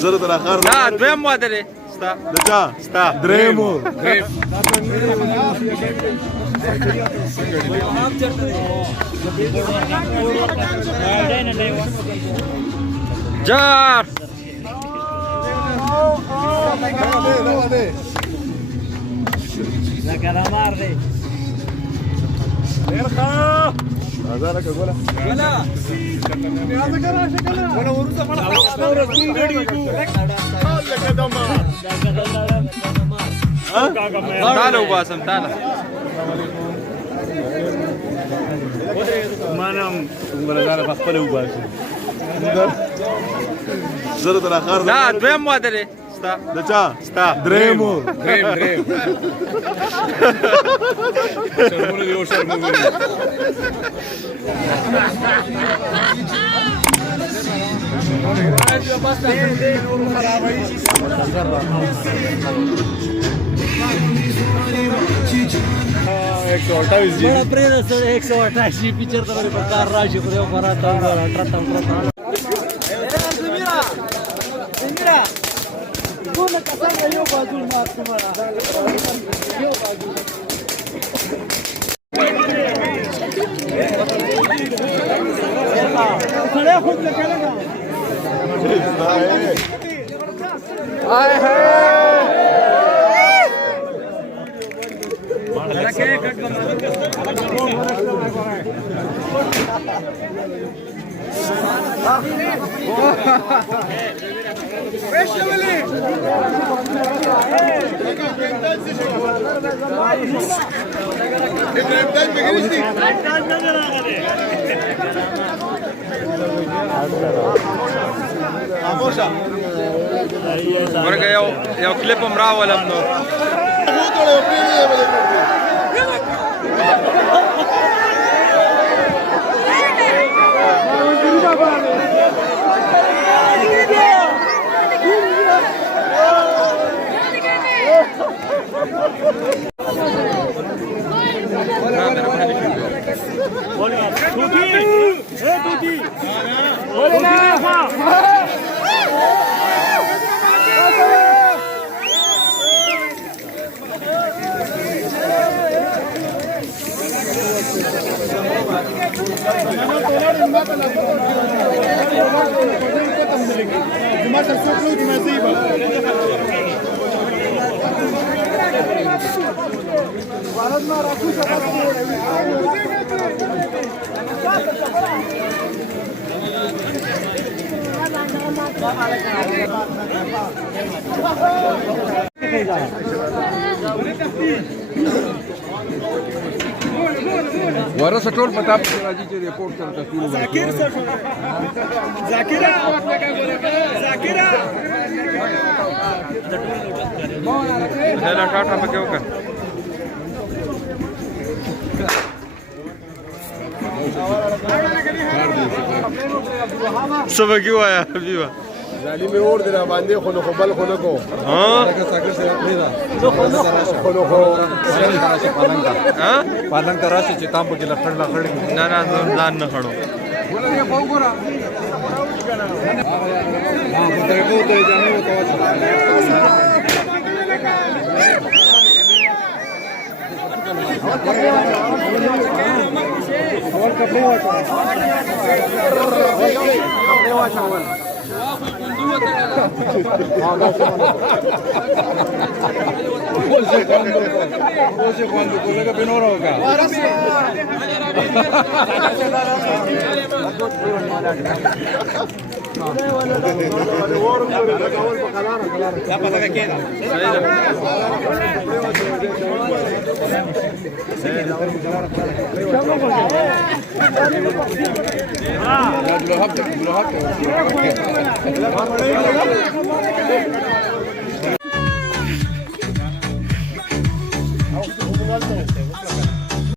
زه تر اخر نه دویم واده دی ستا د چا ستا درېمو جار تعالوا وباسم تعال زه تر اخر نه دویم واده دی ستا د چا ستا درېمو बड़ा प्रेम है सर 188 पिक्चर तुम्हारे प्रकार राशि पर बड़ा था दोनों कसा यो बाजू मार तुम्हारा यो बाजू खड़े खुद निकलेगा आए हैं ورګه یو کلیپ هم راولم نو ورسه ټول پتا په راځي چې ریپورت سره تصویر ذاکر ذاکرہ لا ټاټا پکې وکړه سبا کی وایا حبیبا ظالم اور دی را باندې خو نو بل خو نه کو ها پالنګ تراشه چې تام په کې لخړ نه نه ځان نه خړو cuando colega penora acá la pata que queda Alto.